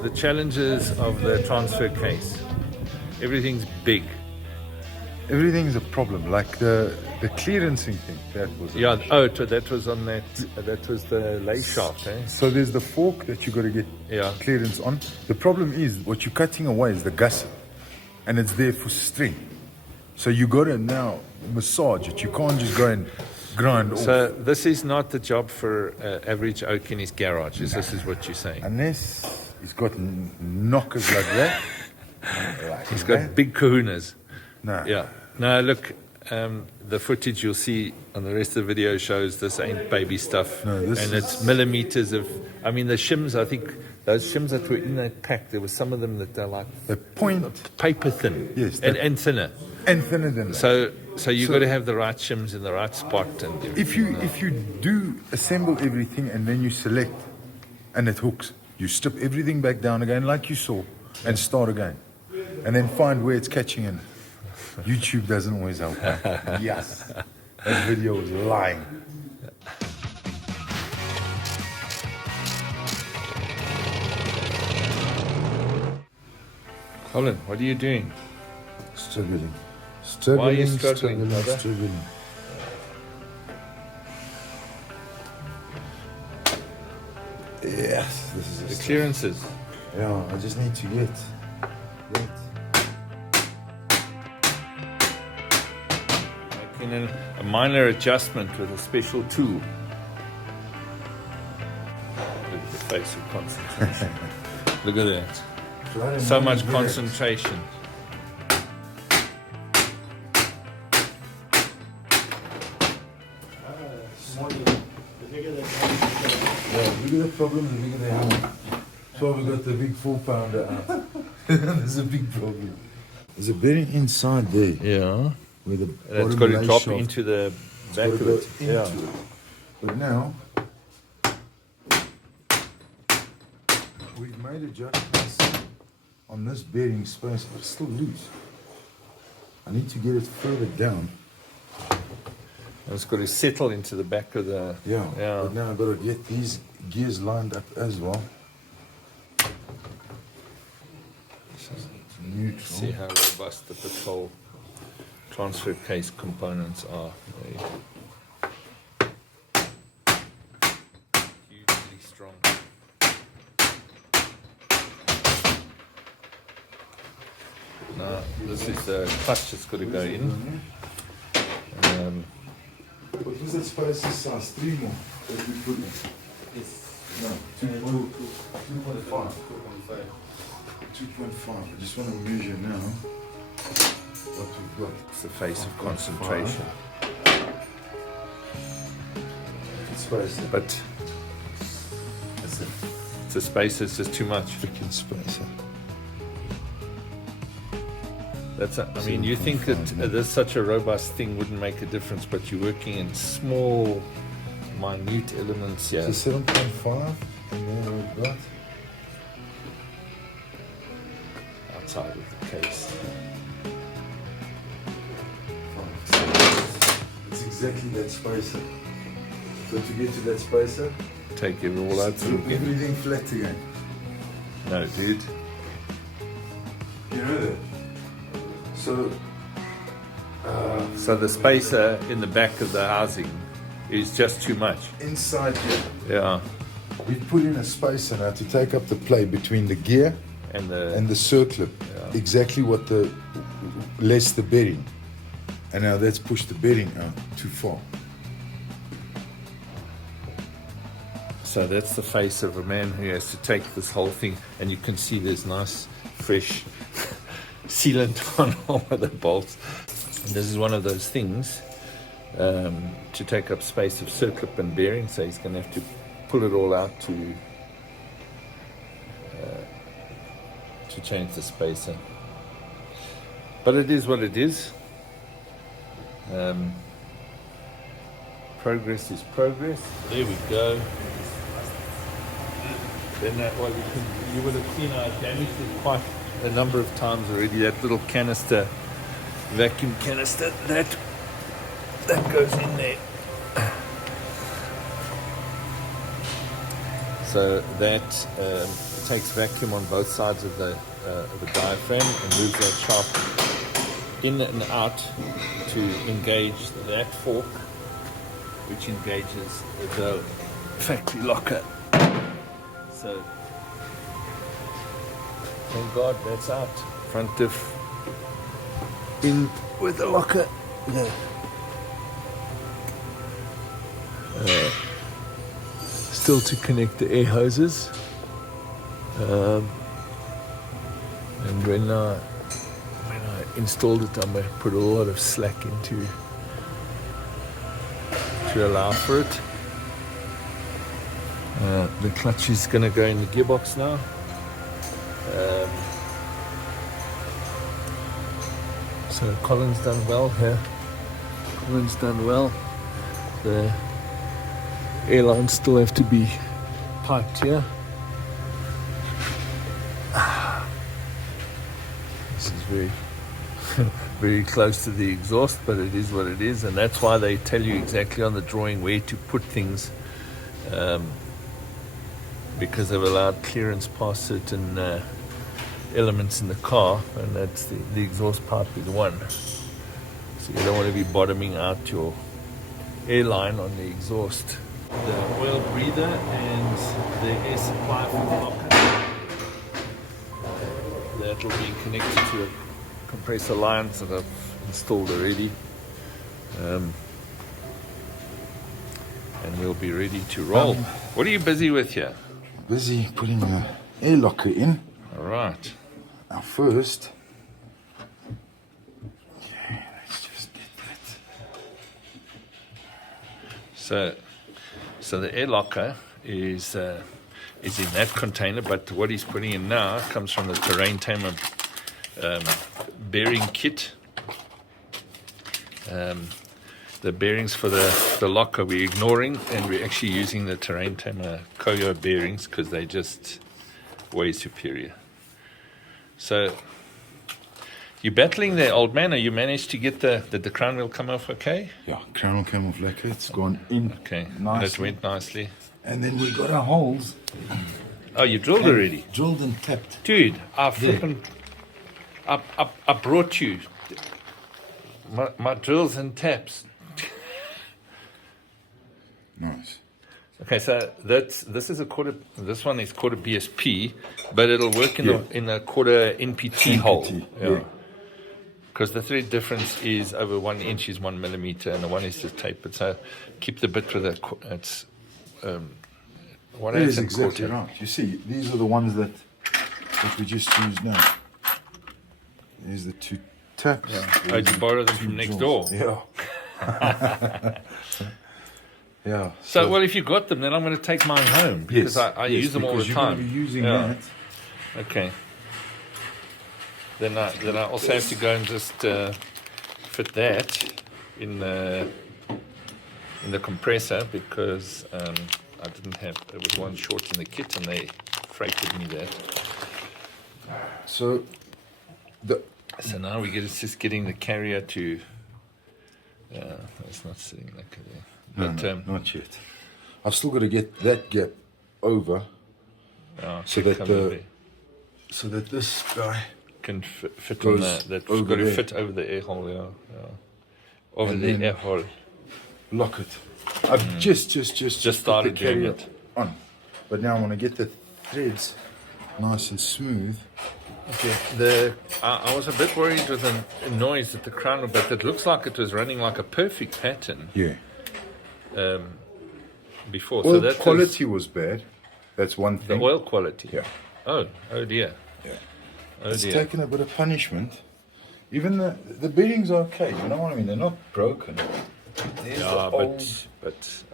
The challenges of the transfer case. Everything's big. Everything's a problem. Like the clearancing thing, that was Yeah. That was on that. That was the lay shaft. Eh? So there's the fork that you got to get clearance on. The problem is what you're cutting away is the gusset, and it's there for strength. So you got to now massage it. You can't just go and grind off. So this is not the job for average oak in his garage. This is what you're saying. Unless he's got knockers like that. He's got big kahunas. No. Yeah. No, look, the footage you'll see on the rest of the video shows this ain't baby stuff. No, and it's millimeters of, I mean, the shims, I think, those shims that were in that pack, there were some of them that they're like the point paper thin. Yes. And thinner. And thinner than that. So you've got to have the right shims in the right spot. And if you do assemble everything and then you select and it hooks, you strip everything back down again like you saw and start again. And then find where it's catching in. YouTube doesn't always help. Yes. That video was lying. Colin, what are you doing? Struggling. Why are you struggling, brother? Struggling. Yes, this is The clearances. Yeah, I just need to get. Making a minor adjustment with a special tool. Look at the face of concentration. Look at that. So much concentration. Look at the problem, the bigger the hammer. That's why we got the big 4-pounder out. There's a big problem. There's a bearing inside there. Yeah. Where the It's got to drop into the back of it. Yeah. But now, we've made adjustments on this bearing space, but it's still loose. I need to get it further down. It's got to settle into the back of the... Yeah. But now I've got to get these gears lined up as well. Neutral. See how robust the patrol transfer case components are. Hugely strong. Now, this is the clutch that's got to go in. What was that space size? 3 more that we put in? No, 2.5. 2.5. I just want to measure now what we've got. It's the face of concentration. Spacer. But it's a spacer, it's just too much. Freaking spacer. I mean, you think that such a robust thing wouldn't make a difference, but you're working in small, minute elements. Yeah. So 7.5, and then we've got outside of the case. It's exactly that spacer. So to get to that spacer, take it all out. Everything flat again. No, dude. You know that. So the spacer in the back of the housing is just too much. Inside here, Yeah. we put in a spacer now to take up the play between the gear And the circlip. Yeah. Exactly what less the bearing. And now that's pushed the bearing out too far. so that's the face of a man who has to take this whole thing, and you can see there's nice, fresh sealant on all of the bolts. And this is one of those things to take up space of circlip and bearing, so he's going to have to pull it all out to change the spacer. But it is what it is. Progress is progress. There we go. Then that way you would have seen I damaged it quite a number of times already. That little canister, vacuum canister, that goes in there. So that it's takes vacuum on both sides of the diaphragm and moves that shaft in and out to engage that fork, which engages the factory locker. So, thank God that's out. Front diff in with the locker. Yeah. Still to connect the air hoses. And when I installed it, I put a lot of slack into to allow for it. The clutch is going to go in the gearbox now. So Colin's done well here. Colin's done well. The airlines still have to be piped here. This is very, very close to the exhaust, but it is what it is, and that's why they tell you exactly on the drawing where to put things, because they've allowed clearance past certain elements in the car, and that's the exhaust pipe is one. So you don't want to be bottoming out your airline on the exhaust. The oil breather and the air supply for the locker. That will be connected to a compressor lines that I've installed already. And we'll be ready to roll. What are you busy with here? Busy putting the air locker in. All right. Now first, let's just get that. So the air locker is in that container, but what he's putting in now comes from the Terrain Tamer bearing kit. The bearings for the locker we're ignoring, and we're actually using the Terrain Tamer Koyo bearings because they're just way superior. So you're battling there, old man. You managed to get the crown wheel come off okay? Yeah, crown wheel came off lacquer. It's gone in. Okay, nicely. it went nicely. And then we got our holes. Oh, you drilled already? Drilled and tapped. Dude, I brought you my drills and taps. Nice. Okay, so this is a quarter. This one is quarter BSP, but it'll work in a quarter NPT hole. Yeah. Because the thread difference is over 1 inch is 1 millimeter, and the one is just tapered. So keep the bit with it's 1/8 That is and exactly quarter. right. You see, these are the ones that we just used now. There's the two taps. Yeah. Oh, did you borrow them from next door? Yeah. Yeah. So, well, if you got them, then I'm going to take mine home because I use them all the time. You're going to be using that. Okay. Then I also have to go and just fit that in the compressor because I didn't have. It was one short in the kit, and they freighted me that. So now it's just getting the carrier to. It's not sitting like there. But, no, not yet. I've still got to get that gap over so that this guy can fit goes on that's over got to there. fit over the air hole. Yeah. Over And the then air hole. lock it. I've just started put the doing carrier it. on, but now I want to get the threads nice and smooth. Okay. I was a bit worried with the noise at the crown, but it looks like it was running like a perfect pattern. Yeah. Before. Oil So that quality was bad. That's one the thing. oil quality. Yeah. Oh dear. Yeah. Oh It's dear. taken a bit of punishment. Even the bearings are okay. You know what I mean? They're not broken. There's the old,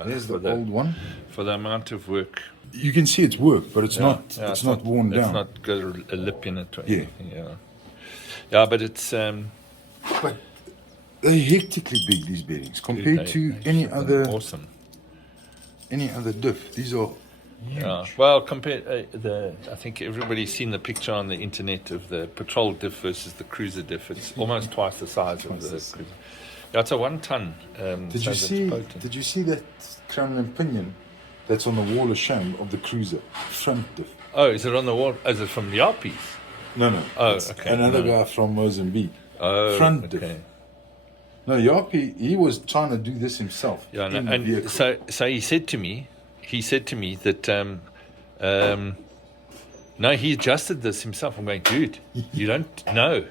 there's the old one. For the amount of work. You can see it's work, but it's not. Yeah, it's not worn down. It's not got a lip in it or Yeah. anything. Yeah. Yeah, but it's. But they're hectically big, these bearings, compared to any other Awesome. diff. These are huge. Yeah. Well, compared I think everybody's seen the picture on the internet of the patrol diff versus the cruiser diff. It's almost twice the size of the cruiser. Yeah, it's a 1 ton. Did you see that crown and pinion that's on the wall of shame of the cruiser front diff? Oh, is it on the wall? Is it from Yappies? No, no. Oh, It's okay. another No. guy from Mozambique. Oh, Front okay. diff. No, Yapi, he was trying to do this himself. Yeah, no, in the and vehicle. so he said to me that no, he adjusted this himself. I'm going, dude, you don't know.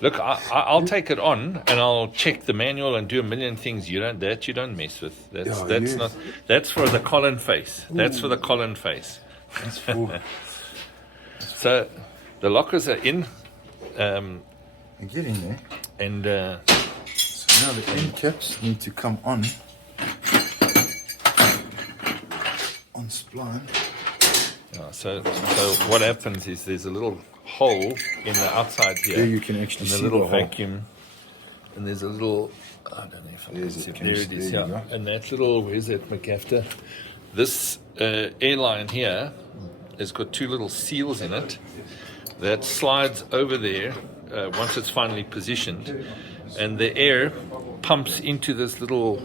Look, I'll take it on and I'll check the manual and do a million things. You don't mess with. That's not. That's for the Colin face. That's for the Colin face. That's for So the lockers are in, get in there. and So now the end caps need to come on spline. yeah, so what happens is there's a little hole in the outside here. There you can actually and a see little the hole. vacuum, and there's a little. I don't know if I can There's see it. it. There it is. There you Yeah, go. and that little. Where's that McAfter? This airline here has got two little seals in it that slides over there once it's finally positioned, and the air pumps into this little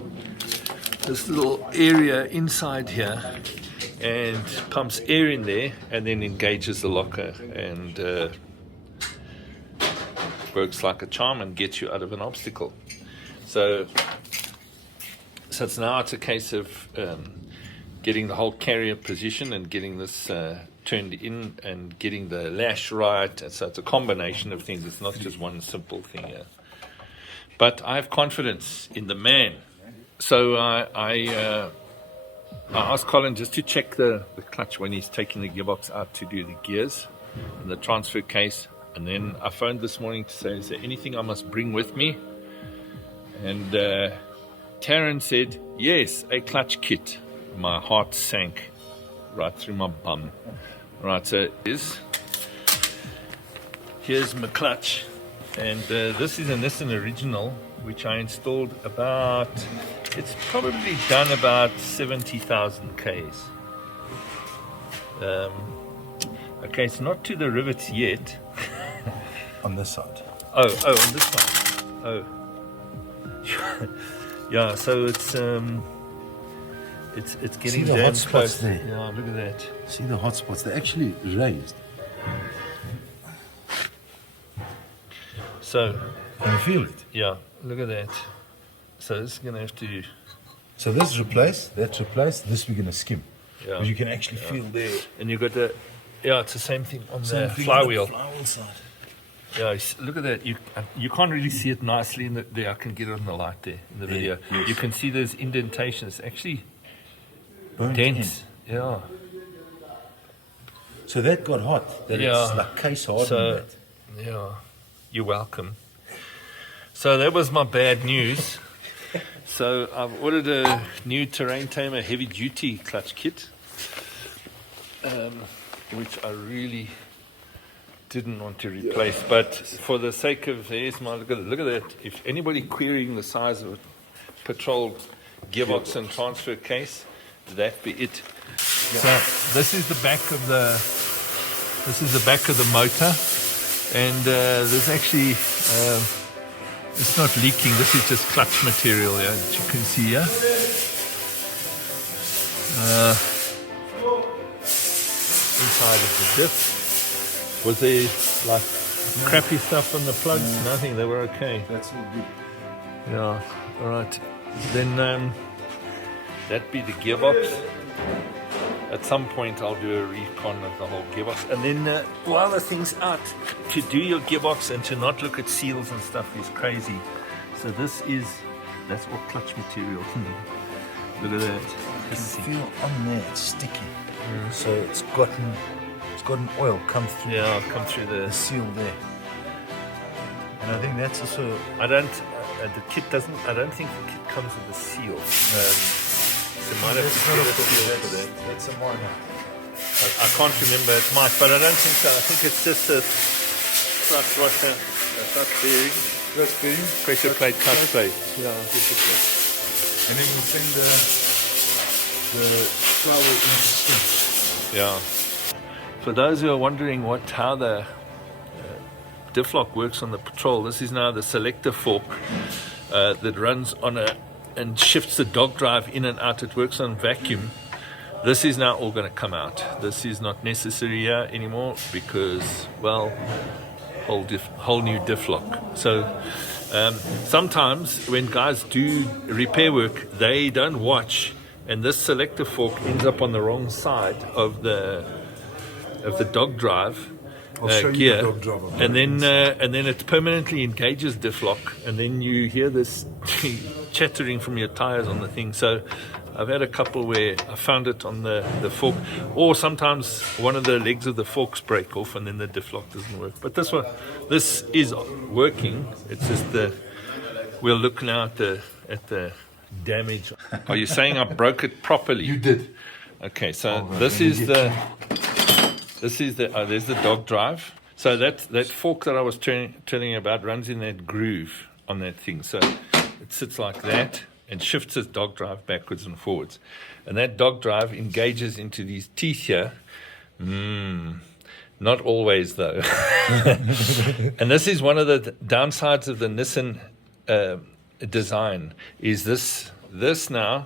area inside here and pumps air in there and then engages the locker and works like a charm and gets you out of an obstacle. So it's a case of getting the whole carrier position and getting this turned in and getting the lash right. And so it's a combination of things. It's not just one simple thing here. But I have confidence in the man. So I asked Colin just to check the clutch when he's taking the gearbox out to do the gears and the transfer case. And then I phoned this morning to say, is there anything I must bring with me? And Terrain said, yes, a clutch kit. My heart sank right through my bum. Right, so here's my clutch. And this is a Nissan original, which I installed it's probably done about 70,000 Ks. Okay, it's not to the rivets yet. On this side. Oh, on this side. Oh. Yeah, so it's getting the damn hot spots close. there? Yeah, look at that. See the hot spots? They're actually raised. So, Can you feel it? yeah, look at that. So this is going to have to... So this is replaced, that's replaced, this we're going to skim. Yeah. Because you can actually feel there. And you've got the... Yeah, it's the same thing on Same the thing flywheel. on the flywheel side. Yeah, look at that. You can't really see it nicely in there. I can get it on the light there in the video. yes. You can see those indentations. Actually, Burnt dents. Yeah. So that got hot. That Yeah. it's like case hardened. So, that. yeah, you're welcome. So that was my bad news. So I've ordered a new Terrain Tamer heavy duty clutch kit, which I really didn't want to replace, but for the sake of look at that. If anybody querying the size of a patrol gearbox and transfer case, that be it. So this is the back of the motor, and there's actually it's not leaking. This is just clutch material, yeah, that you can see here. Inside of the diff. Was there like crappy stuff on the plugs? Nothing. They were okay. That's all good. Yeah. All right. Then that'd be the gearbox. At some point, I'll do a recon of the whole gearbox. And then while the thing's out, to do your gearbox and to not look at seals and stuff is crazy. So that's all clutch material. Look at that. You can feel on there, it's sticky. So it's gotten oil come through. Yeah, I'll come through The seal there. And I think that's also... I don't think the kit comes with a seal. So might have to get a seal for that. That's a minor. I can't remember, it might, but I don't think so. I think it's just a thrust washer, a thrust bearing, Thrust bearing. pressure plate, clutch plate. Yeah, and then we'll send the flower into skin. Yeah. For those who are wondering how the diff lock works on the Patrol, this is now the selector fork that runs on and shifts the dog drive in and out. It works on vacuum. this is now all going to come out. This is not necessary here anymore because, well, whole new diff lock. So sometimes when guys do repair work, they don't watch, and this selector fork ends up on the wrong side of the dog drive gear, and then it permanently engages diff lock, and then you hear this chattering from your tires on the thing. So I've had a couple where I found it on the fork, or sometimes one of the legs of the forks break off and then the diff lock doesn't work. But this is working. It's just we'll look now at the damage. Are you saying I broke it properly? You did. Okay, so this is the there's the dog drive. So that fork that I was telling you about runs in that groove on that thing. So it sits like that and shifts its dog drive backwards and forwards. And that dog drive engages into these teeth here. Not always, though. And this is one of the downsides of the Nissan design, is this now,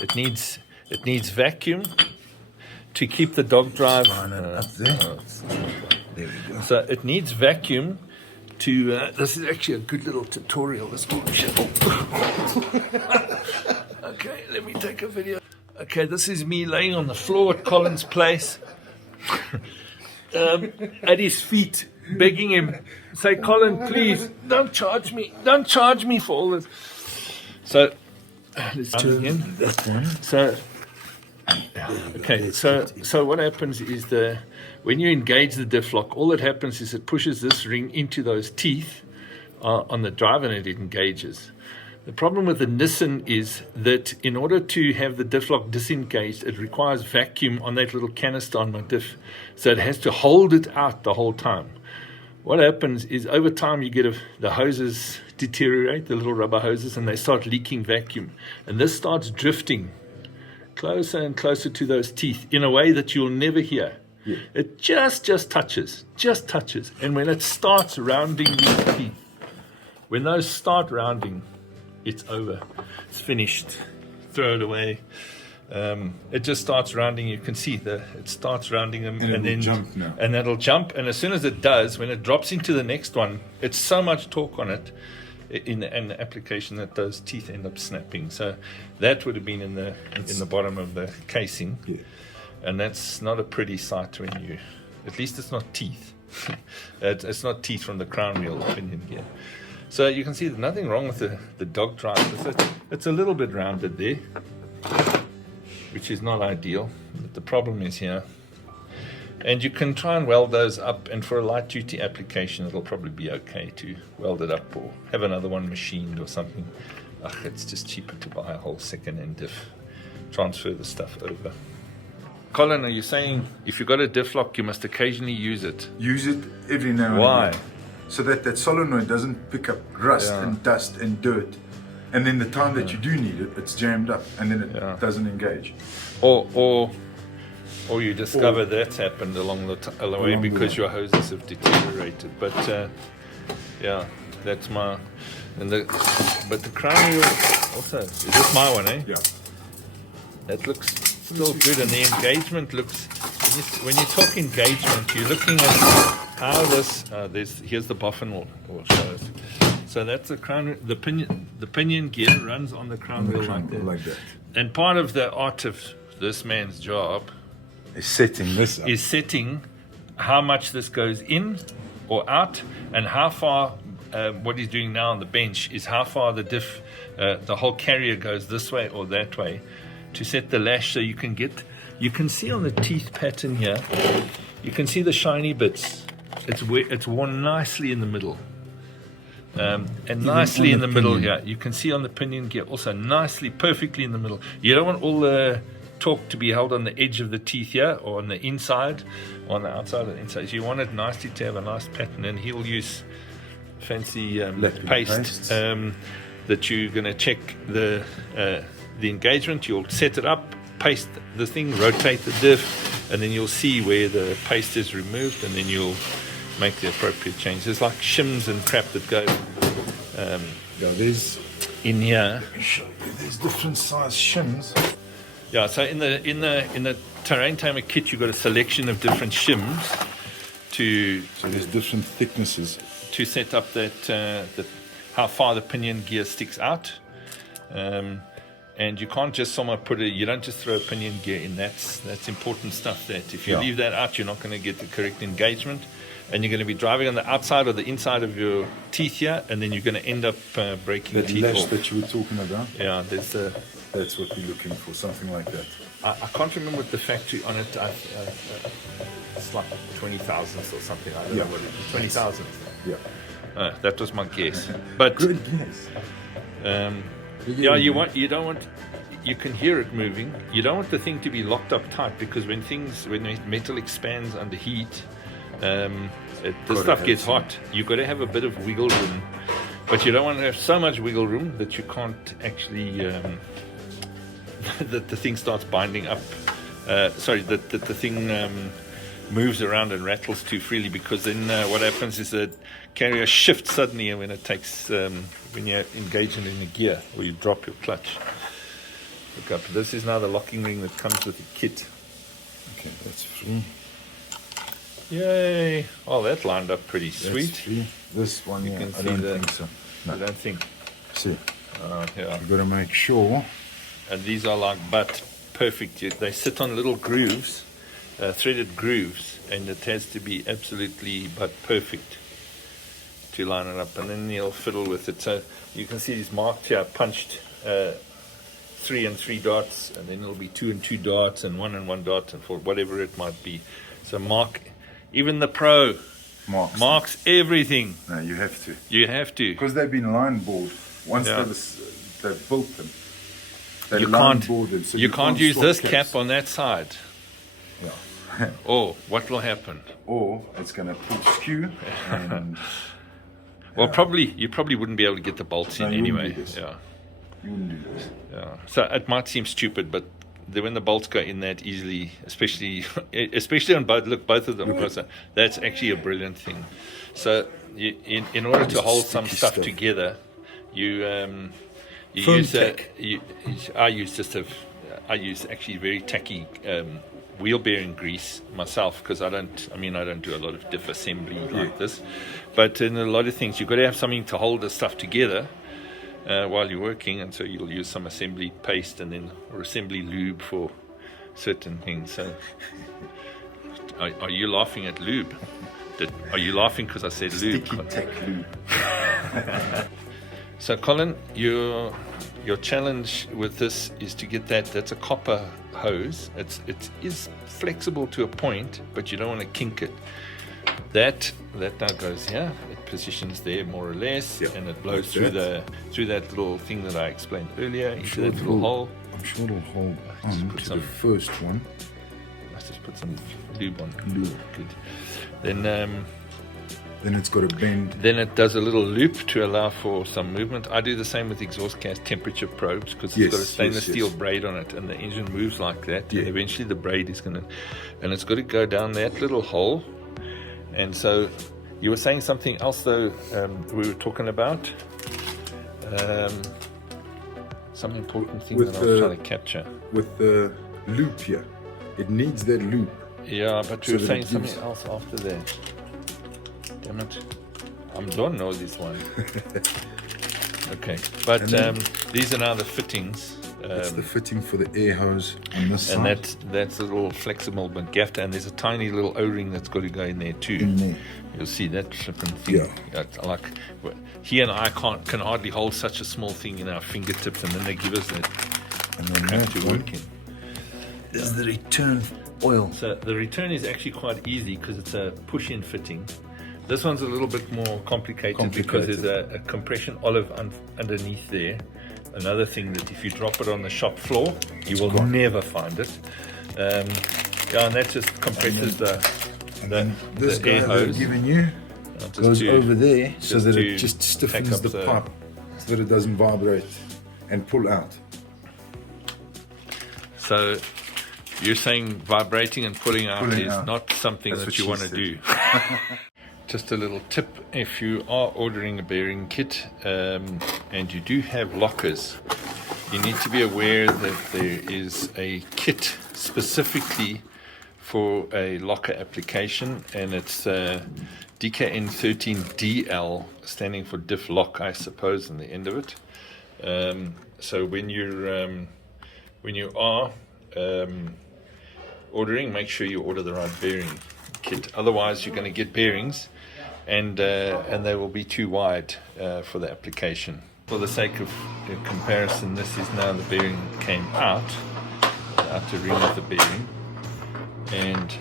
it needs vacuum to keep the dog drive. There we go. So it needs vacuum to, this is actually a good little tutorial. This one. Okay, let me take a video. Okay, this is me laying on the floor at Colin's place, at his feet, begging him, say, Colin, please, don't charge me for all this. So, let's turn again. So, okay, so what happens is when you engage the diff lock, all that happens is it pushes this ring into those teeth on the drive, and it engages. The problem with the Nissan is that in order to have the diff lock disengaged, it requires vacuum on that little canister on my diff, so it has to hold it out the whole time. What happens is over time you get the hoses deteriorate, the little rubber hoses, and they start leaking vacuum, and this starts drifting closer and closer to those teeth in a way that you'll never hear. Yeah. It just touches, and when it starts rounding these teeth, when those start rounding, it's over, it's finished, throw it away. It just starts rounding. You can see it starts rounding them, and then jump now. And it'll jump, and as soon as it does, when it drops into the next one, it's so much torque on it in the application that those teeth end up snapping. So that would have been in the bottom of the casing. Yeah. And that's not a pretty sight when you, at least it's not teeth. It's not teeth from the crown wheel pinion gear. So you can see there's nothing wrong with the dog drive. It's a little bit rounded there, which is not ideal, but the problem is here. And you can try and weld those up, and for a light duty application it'll probably be okay to weld it up or have another one machined or something. It's just cheaper to buy a whole second-hand diff, transfer the stuff over. Colin, are you saying if you've got a diff lock you must occasionally use it? Use it every now and then. Why? So that solenoid doesn't pick up rust and dust and dirt, and then the time that you do need it, it's jammed up, and then it doesn't engage. Or you discover that's happened along the way because your hoses have deteriorated. But that's my. But the crown wheel also, is this my one, eh? Yeah. That looks still good, and the engagement looks. When you talk engagement, you're looking at how this. Here's the boffin will show us. So that's the crown. The pinion gear runs on the crown wheel like that. And part of the art of this man's job is setting this up. Is setting how much this goes in or out, and how far. What he's doing now on the bench is how far the diff, the whole carrier goes this way or that way, to set the lash, so you can see on the teeth pattern here, you can see the shiny bits. It's worn nicely in the middle, and nicely in the middle here. You can see on the pinion gear also nicely, perfectly in the middle. You don't want all the torque to be held on the edge of the teeth here, or on the inside, or on the outside of the inside. You want it nicely to have a nice pattern, and he'll use fancy paste that you're going to check the engagement. You'll set it up, paste the thing, rotate the diff, and then you'll see where the paste is removed, and then you'll make the appropriate change. There's like shims and crap that go there's in here. Let me show you. There's different size shims. Yeah, so in the Terrain Tamer kit, you've got a selection of different shims So there's different thicknesses. to set up that how far the pinion gear sticks out. And you can't just you don't just throw a pinion gear in. That's important stuff. That if you Yeah. leave that out, you're not going to get the correct engagement, and you're going to be driving on the outside or the inside of your teeth here, and then you're going to end up breaking That teeth lash off. that you were talking about, Yeah, there's a. that's what we're looking for, something like that. I can't remember what the factory on it. It's like 20 thousandths or something. I don't know what it is. 20 thousandths. Yeah. That was my guess. But Good guess. yeah, you don't want. You can hear it moving. You don't want the thing to be locked up tight, because when metal expands under heat, the stuff gets hot. You've got to have a bit of wiggle room, but you don't want to have so much wiggle room that you can't actually that the thing starts binding up. That the thing moves around and rattles too freely, because then what happens is that carrier shifts suddenly when it takes when you're engaging in a gear or you drop your clutch. Look up. This is now the locking ring that comes with the kit. Okay, that's free. Yay! Oh, that lined up pretty That's sweet. free. This one, You yeah, can I see don't the- think so. No. I don't think. See, Yeah. you've got to make sure. And these are like butt perfect. They sit on little grooves, threaded grooves, and it has to be absolutely butt perfect to line it up. And then you'll fiddle with it. So you can see these marked here, punched 3 and 3 dots, and then it'll be 2 and 2 dots, and 1 and 1 dot, and 4, whatever it might be. So even the pro marks everything. No, you have to. You have to. Because they've been line board. Once Yeah. they've built them. They You line can't, board them, so you can't use swap this caps. cap on that side. Yeah. Or what will happen? Or it's going to pull skew. And Well, you probably wouldn't be able to get the bolts in No, you wouldn't anyway. do this. Yeah, you wouldn't do this. yeah. So it might seem stupid, but when the bolts go in that easily, especially on both of them, that's actually a brilliant thing. So in order to hold some sticky stuff stuff. together, you Foam use tack. I use actually very tacky wheel bearing grease myself, because I don't do a lot of diff assembly like this, but in a lot of things you've got to have something to hold the stuff together while you're working, and so you'll use some assembly paste or assembly lube for certain things. So are you laughing at lube? Are you laughing because I said lube? Sticky tack lube. So Colin, your challenge with this is to get that's a copper hose. It is flexible to a point, but you don't want to kink it. That now goes here. It positions there more or less, Yep, and it blows like through that little thing that I explained earlier into sure that little it'll- hole. I'm sure it'll hold Just on put to some- the first one. Let's just put some lube on. Lube. Good. Then it's got a bend. Then it does a little loop to allow for some movement. I do the same with exhaust gas temperature probes, because it's Yes, got a stainless yes, steel yes. braid on it, and the engine moves like that. Yeah. And eventually the braid is and it's got to go down that little hole. And so you were saying something else though, we were talking about some important thing With that I was the- trying to capture. With the loop here. It needs that loop. Yeah, but we So were that saying it something gives- else after that. Damn it. I don't know this one. Okay, but And then- these are now the fittings. It's the fitting for the air hose on this And side. that's a little flexible but gaffed, and there's a tiny little O-ring that's got to go in there too. In there. You'll see that flipping thing. Yeah. It's like he and I can hardly hold such a small thing in our fingertips, and then they give us that And then crap that to one work in. is the return oil. So the return is actually quite easy because it's a push-in fitting. This one's a little bit more complicated because there's a compression olive underneath there. Another thing that if you drop it on the shop floor, you will gone. never find it. And that just compresses the This guy air that I've hose. given you Just goes to- over there so just that to it just pack stiffens up the the- pipe so that it doesn't vibrate and pull out. So you're saying vibrating and pulling out Pulling is out. not something That's that what you she want to said. do. Just a little tip, if you are ordering a bearing kit and you do have lockers, You need to be aware that there is a kit specifically for a locker application, and it's DKN13DL, standing for diff lock, I suppose, in the end of it. So when you are ordering, make sure you order the right bearing kit. Otherwise, you're going to get bearings, and they will be too wide for the application. For the sake of comparison, this is now the bearing that came out, the outer ring of the bearing, and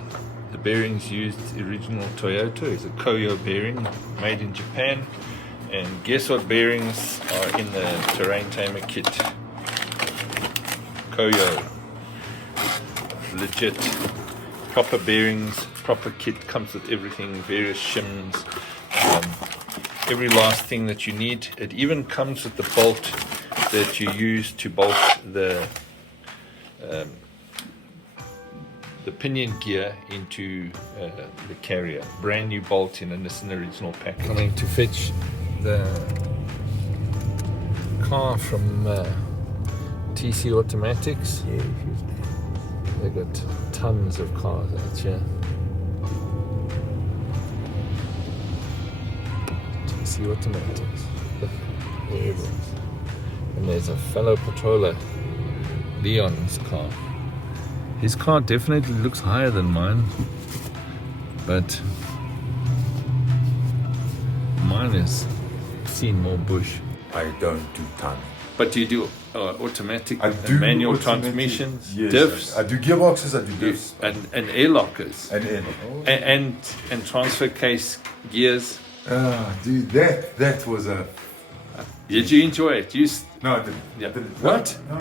the bearings used original Toyota is a Koyo bearing made in Japan. And guess what bearings are in the Terrain Tamer kit? Koyo. Legit. Proper bearings, proper kit, comes with everything, various shims, every last thing that you need. It even comes with the bolt that you use to bolt the pinion gear into the carrier. Brand new bolt in a NISSAN original package. Coming to fetch the car from TC Automatics. They've got tons of cars out here. TC Automatics. Look, there it is. And there's a fellow patroller, Leon's car. His car definitely looks higher than mine, but mine has seen more bush. I don't do timing. But you do automatic and manual transmissions, yes, diffs. I do gearboxes, I do diffs. And air lockers. And transfer case gears. Dude, that was a... Did you enjoy it? No, I didn't. Yeah. I didn't. What? No.